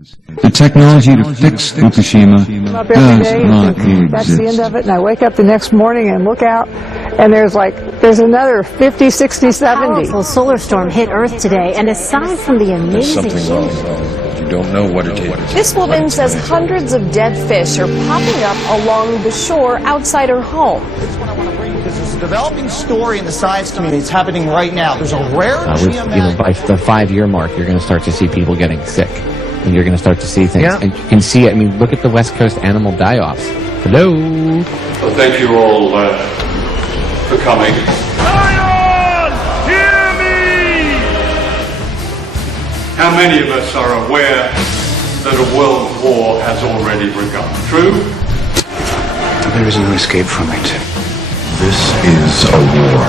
The technology to fix Fukushima does not exist. That's the end of it, and I wake up the next morning and look out, and there's another 50, 60, 70. A powerful solar storm hit Earth today, and aside from the amazing... There's something wrong. You don't know what it is. This woman says hundreds of dead fish are popping up along the shore outside her home. This is what I want to bring you, because there's a developing story in the science community. It's happening right now. There's a rare by the 5-year mark, you're going to start to see people getting sick. And you're going to start to see things. Yeah. And you can see it. I mean, look at the West Coast animal die-offs. Hello? Well, thank you all for coming. Lions, hear me! How many of us are aware that a world war has already begun? True? There is no escape from it. This is a war.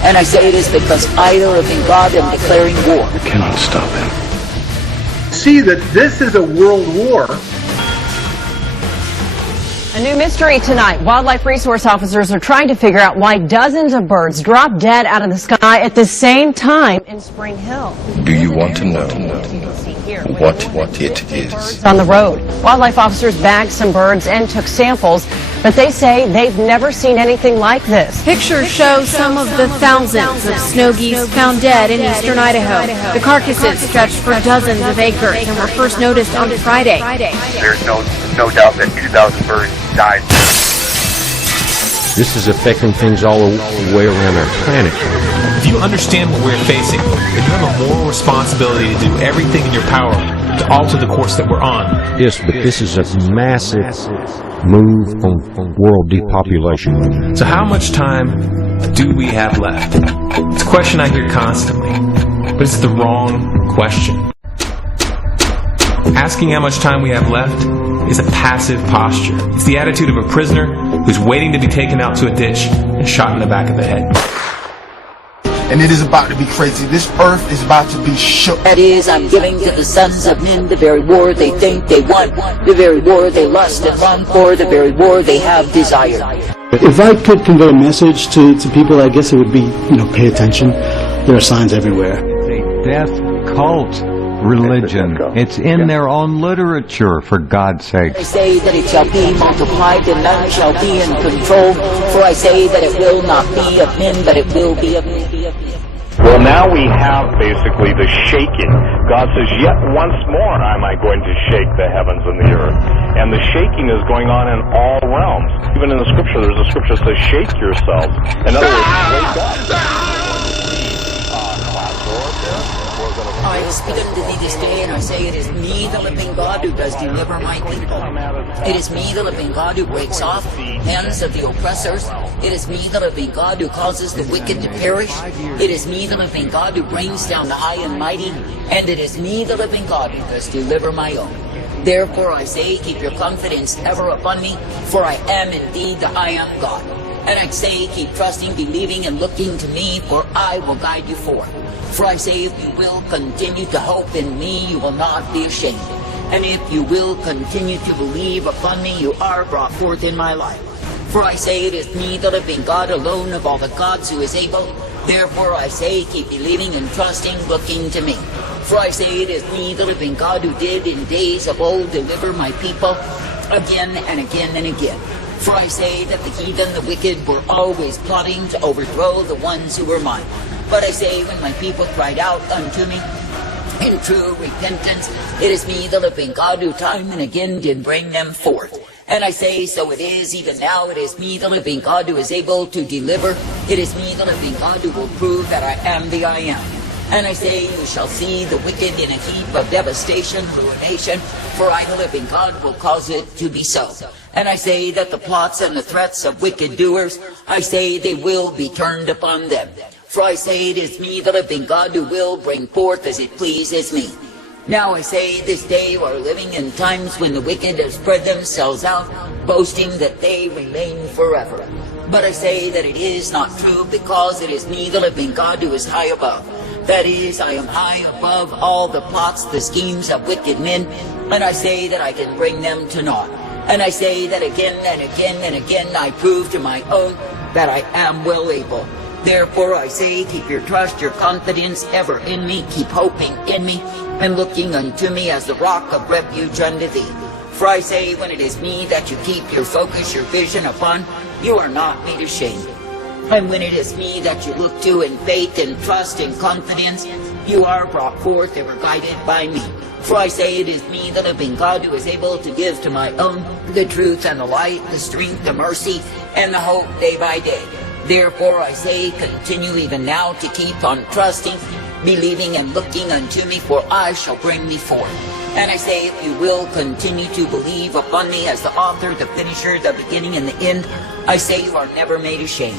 And I say it is because I, the living God, am declaring war. We cannot stop him. See that this is a world war. A new mystery tonight. Wildlife resource officers are trying to figure out why dozens of birds drop dead out of the sky at the same time in Spring Hill. Do you want to know what it is? On the road, wildlife officers bagged some birds and took samples, but they say they've never seen anything like this. Pictures show some of the thousands of snow geese found dead in eastern Idaho. The carcasses stretched for dozens of acres and were first noticed on Friday. There's no doubt that 2,000 birds died. This is affecting things all the way around our planet. If you understand what we're facing, then you have a moral responsibility to do everything in your power to alter the course that we're on. Yes, but this is a massive move on world depopulation. So how much time do we have left? It's a question I hear constantly, but it's the wrong question. Asking how much time we have left is a passive posture. It's the attitude of a prisoner who's waiting to be taken out to a ditch and shot in the back of the head. And it is about to be crazy. This earth is about to be shook. That is, I'm giving to the sons of men the very war they think they want, the very war they lust and long for, the very war they have desired. If I could convey a message to people, I guess it would be, pay attention. There are signs everywhere. A death cult religion. It's in their own literature, for God's sake. I say that it shall be multiplied and none shall be in control, for I say that it will not be of men, but it will be of men. Well, now we have basically the shaking. God says, yet once more am I going to shake the heavens and the earth. And the shaking is going on in all realms. Even in the scripture, there's a scripture that says, shake yourselves. In other words, wake up. I speak unto thee this day, and I say it is me, the living God, who does deliver my people. It is me, the living God, who breaks off hands of the oppressors. It is me, the living God, who causes the wicked to perish. It is me, the living God, who brings down the high and mighty. And it is me, the living God, who does deliver my own. Therefore I say, keep your confidence ever upon me, for I am indeed the I am God. And I say, keep trusting, believing, and looking to me, for I will guide you forth. For I say, if you will continue to hope in me, you will not be ashamed. And if you will continue to believe upon me, you are brought forth in my life. For I say, it is me, the living God alone of all the gods, who is able. Therefore I say, keep believing and trusting, looking to me. For I say, it is me, the living God, who did in days of old deliver my people again and again and again. For I say that the heathen, the wicked, were always plotting to overthrow the ones who were mine. But I say, when my people cried out unto me in true repentance, it is me, the living God, who time and again did bring them forth. And I say, so it is, even now it is me, the living God, who is able to deliver. It is me, the living God, who will prove that I am the I am. And I say, you shall see the wicked in a heap of devastation, ruination, for I, the living God, will cause it to be so. And I say that the plots and the threats of wicked doers, I say they will be turned upon them. For I say, it is me, the living God, who will bring forth as it pleases me. Now I say, this day you are living in times when the wicked have spread themselves out, boasting that they remain forever. But I say that it is not true, because it is me, the living God, who is high above. That is, I am high above all the plots, the schemes of wicked men, and I say that I can bring them to naught. And I say that again and again and again I prove to my own that I am well able. Therefore I say, keep your trust, your confidence ever in me, keep hoping in me, and looking unto me as the rock of refuge unto thee. For I say, when it is me that you keep your focus, your vision upon, you are not made ashamed. And when it is me that you look to in faith and trust and confidence, you are brought forth and are guided by me. For I say, it is me, the living God, who is able to give to my own the truth and the light, the strength, the mercy, and the hope day by day. Therefore I say, continue even now to keep on trusting, believing and looking unto me, for I shall bring thee forth. And I say, if you will continue to believe upon me as the author, the finisher, the beginning and the end, I say you are never made ashamed.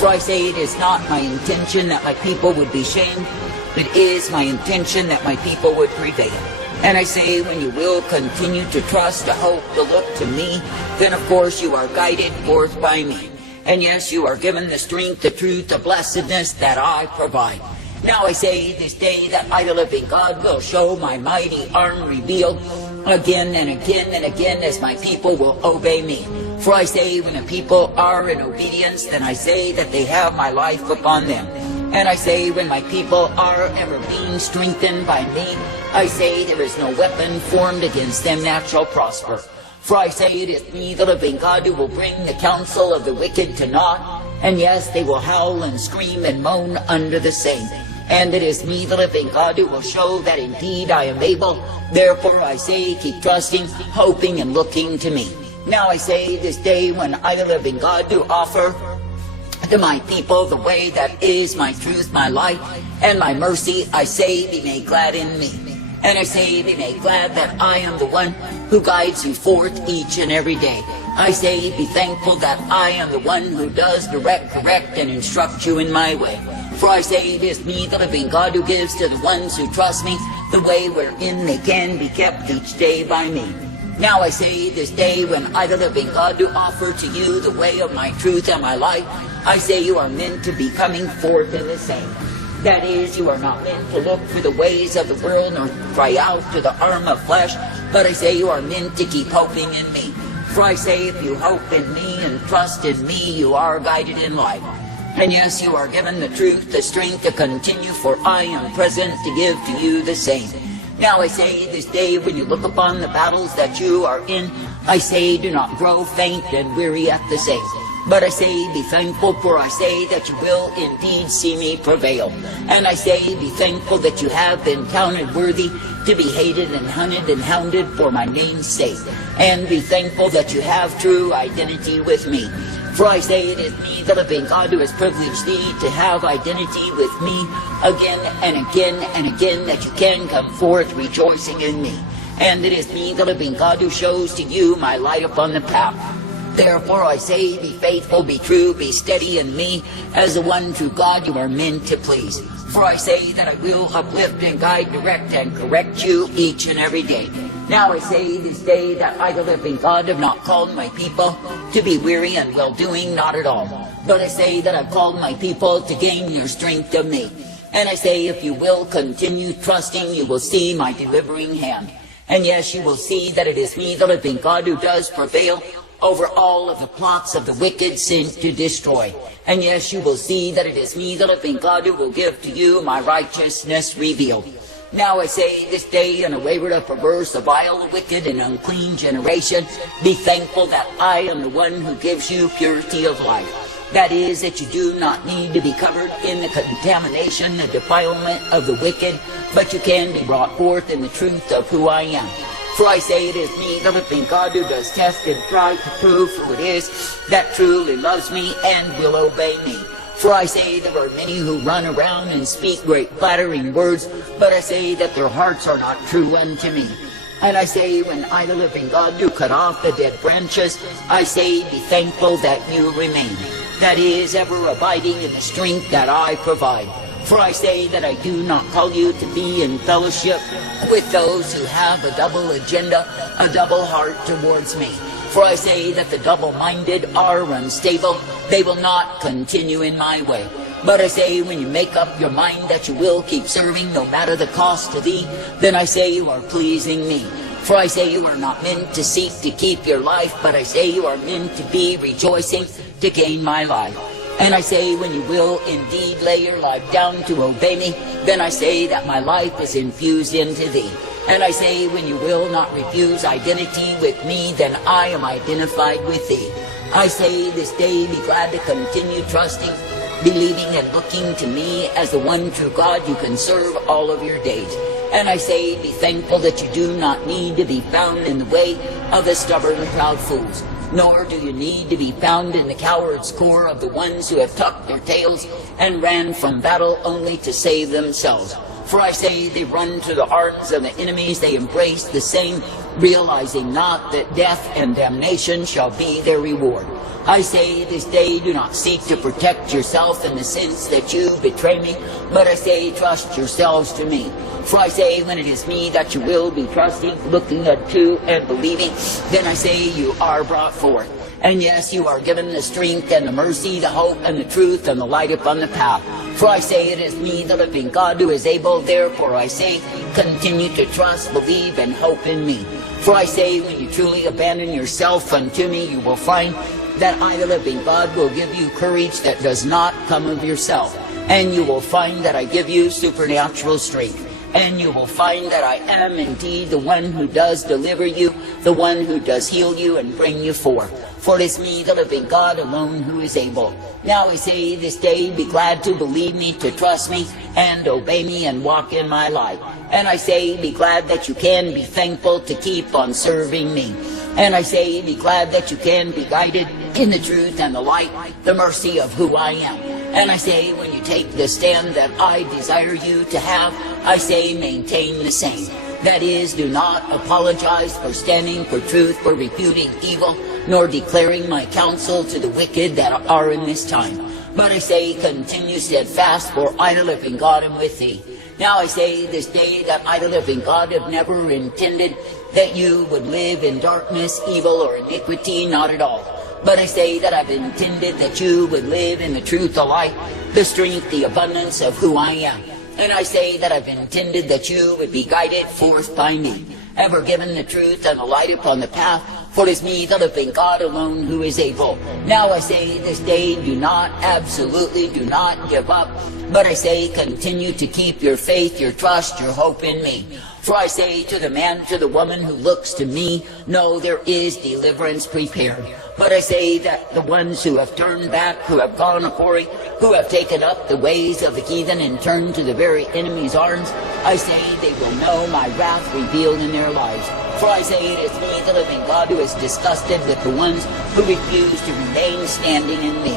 For I say, it is not my intention that my people would be shamed, but it is my intention that my people would prevail. And I say, when you will continue to trust, to hope, to look to me, then of course you are guided forth by me. And yes, you are given the strength, the truth, the blessedness that I provide. Now I say this day that I, the living God, will show my mighty arm revealed again and again and again as my people will obey me. For I say, when the people are in obedience, then I say that they have my life upon them. And I say, when my people are ever being strengthened by me, I say there is no weapon formed against them that shall prosper. For I say, it is me, the living God, who will bring the counsel of the wicked to naught. And yes, they will howl and scream and moan under the same. And it is me, the living God, who will show that indeed I am able. Therefore I say, keep trusting, hoping, and looking to me. Now I say, this day when I, the living God, do offer to my people the way that is my truth, my light, and my mercy, I say, be made glad in me. And I say, be made glad that I am the one who guides you forth each and every day. I say, be thankful that I am the one who does direct, correct, and instruct you in my way. For I say, it is me, the living God, who gives to the ones who trust me the way wherein they can be kept each day by me. Now I say, this day when I, the living God, do offer to you the way of my truth and my life, I say you are meant to be coming forth in the same. That is, you are not meant to look for the ways of the world nor cry out to the arm of flesh, but I say you are meant to keep hoping in me. For I say, if you hope in me and trust in me, you are guided in life. And yes, you are given the truth, the strength to continue, for I am present to give to you the same. Now I say, this day when you look upon the battles that you are in, I say, do not grow faint and weary at the same. But I say, be thankful, for I say that you will indeed see me prevail. And I say, be thankful that you have been counted worthy to be hated and hunted and hounded for my name's sake. And be thankful that you have true identity with me. For I say, it is me, the living God, who has privileged thee to have identity with me again and again and again, that you can come forth rejoicing in me. And it is me, the living God, who shows to you my light upon the path. Therefore I say, be faithful, be true, be steady in me, as the one true God you are meant to please. For I say that I will uplift and guide, direct and correct you each and every day. Now I say this day that I, the living God, have not called my people to be weary and well-doing, not at all. But I say that I've called my people to gain your strength of me. And I say, if you will continue trusting, you will see my delivering hand. And yes, you will see that it is me, the living God, who does prevail over all of the plots of the wicked sent to destroy. And yes, you will see that it is me, the living God, who will give to you my righteousness revealed. Now I say this day, in a wayward, a perverse, a vile, a wicked, and unclean generation, be thankful that I am the one who gives you purity of life. That is, that you do not need to be covered in the contamination, the defilement of the wicked, but you can be brought forth in the truth of who I am. For I say, it is me, the living God, who does test and try to prove who it is that truly loves me and will obey me. For I say, there are many who run around and speak great flattering words, but I say that their hearts are not true unto me. And I say, when I, the living God, do cut off the dead branches, I say, be thankful that you remain. That is, ever abiding in the strength that I provide. For I say that I do not call you to be in fellowship with those who have a double agenda, a double heart towards me. For I say that the double-minded are unstable. They will not continue in my way. But I say, when you make up your mind that you will keep serving no matter the cost to thee, then I say you are pleasing me. For I say you are not meant to seek to keep your life, but I say you are meant to be rejoicing to gain my life. And I say, when you will indeed lay your life down to obey me, then I say that my life is infused into thee. And I say, when you will not refuse identity with me, then I am identified with thee. I say this day, be glad to continue trusting, believing and looking to me as the one true God you can serve all of your days. And I say, be thankful that you do not need to be found in the way of the stubborn and proud fools, nor do you need to be found in the coward's core of the ones who have tucked their tails and ran from battle only to save themselves. For I say, they run to the arms of the enemies, they embrace the same, realizing not that death and damnation shall be their reward. I say, this day do not seek to protect yourself in the sense that you betray me, but I say, trust yourselves to me. For I say, when it is me that you will be trusting, looking unto and believing, then I say you are brought forth. And yes, you are given the strength and the mercy, the hope and the truth and the light upon the path. For I say, it is me, the living God, who is able. Therefore I say, continue to trust, believe, and hope in me. For I say, when you truly abandon yourself unto me, you will find that I, the living God, will give you courage that does not come of yourself. And you will find that I give you supernatural strength. And you will find that I am indeed the one who does deliver you, the one who does heal you and bring you forth. For it is me, the living God alone, who is able. Now I say this day, be glad to believe me, to trust me, and obey me, and walk in my light. And I say, be glad that you can be thankful to keep on serving me. And I say, be glad that you can be guided in the truth and the light, the mercy of who I am. And I say, when you take the stand that I desire you to have, I say, maintain the same. That is, do not apologize for standing for truth, for refuting evil, nor declaring my counsel to the wicked that are in this time. But I say, continue steadfast, for I, the living God, am with thee. Now I say this day that I, the living God, have never intended that you would live in darkness, evil, or iniquity, not at all. But I say that I've intended that you would live in the truth, the light, the strength, the abundance of who I am. And I say that I've intended that you would be guided forth by me, ever given the truth and the light upon the path, for it is me, the living God alone, who is able. Now I say this day, do not, absolutely do not give up, but I say continue to keep your faith, your trust, your hope in me. For I say to the man, to the woman who looks to me, no, there is deliverance prepared. But I say that the ones who have turned back, who have gone a-whoring, who have taken up the ways of the heathen and turned to the very enemy's arms, I say they will know my wrath revealed in their lives. For I say it is me, the living God, who is disgusted with the ones who refuse to remain standing in me.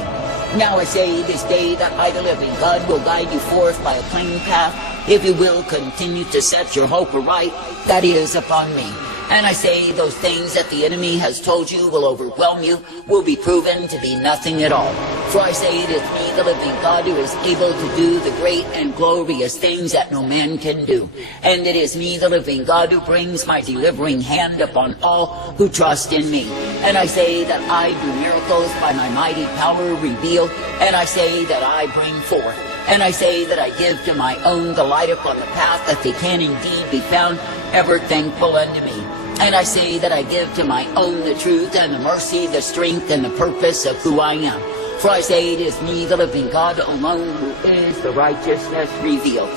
Now I say this day that I, the living God, will guide you forth by a plain path, if you will continue to set your hope aright, that is, upon me. And I say those things that the enemy has told you will overwhelm you, will be proven to be nothing at all. For I say it is me, the living God, who is able to do the great and glorious things that no man can do. And it is me, the living God, who brings my delivering hand upon all who trust in me. And I say that I do miracles by my mighty power revealed, and I say that I bring forth. And I say that I give to my own the light upon the path, that they can indeed be found ever thankful unto me. And I say that I give to my own the truth and the mercy, the strength and the purpose of who I am. For I say it is me, the living God alone, who is the righteousness revealed.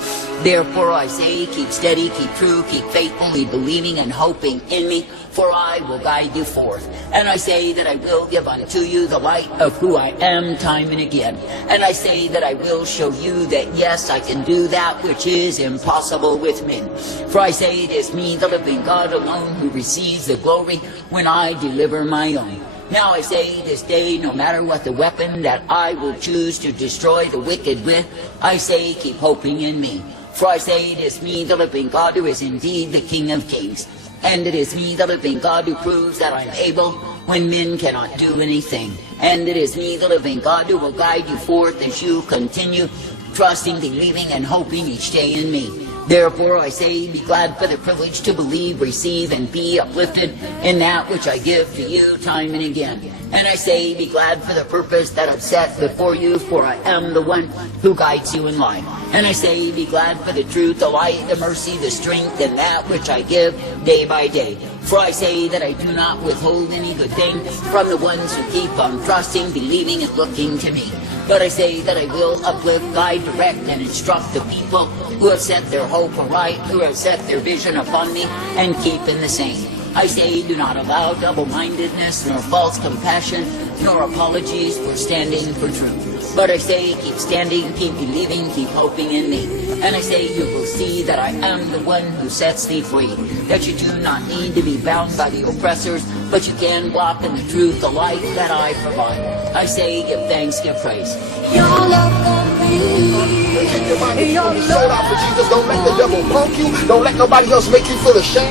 Therefore I say, keep steady, keep true, keep faithfully believing and hoping in me, for I will guide you forth. And I say that I will give unto you the light of who I am time and again. And I say that I will show you that yes, I can do that which is impossible with men. For I say it is me, the living God alone, who receives the glory when I deliver my own. Now I say this day, no matter what the weapon that I will choose to destroy the wicked with, I say keep hoping in me. For I say it is me, the living God, who is indeed the King of kings. And it is me, the living God, who proves that I am able when men cannot do anything. And it is me, the living God, who will guide you forth as you continue trusting, believing, and hoping each day in me. Therefore I say, be glad for the privilege to believe, receive, and be uplifted in that which I give to you time and again. And I say, be glad for the purpose that I've set before you, for I am the one who guides you in life. And I say, be glad for the truth, the light, the mercy, the strength, and that which I give day by day. For I say that I do not withhold any good thing from the ones who keep on trusting, believing, and looking to me. But I say that I will uplift, guide, direct, and instruct the people who have set their hope aright, who have set their vision upon me, and keep in the same. I say, do not allow double-mindedness, nor false compassion, nor apologies for standing for truth. But I say, keep standing, keep believing, keep hoping in me. And I say, you will see that I am the one who sets thee free. That you do not need to be bound by the oppressors, but you can walk in the truth, the light that I provide. I say, give thanks, give praise. Your love for me. Keep your mind and your soul out for Jesus. Don't let the devil punk you. Don't let nobody else make you feel ashamed.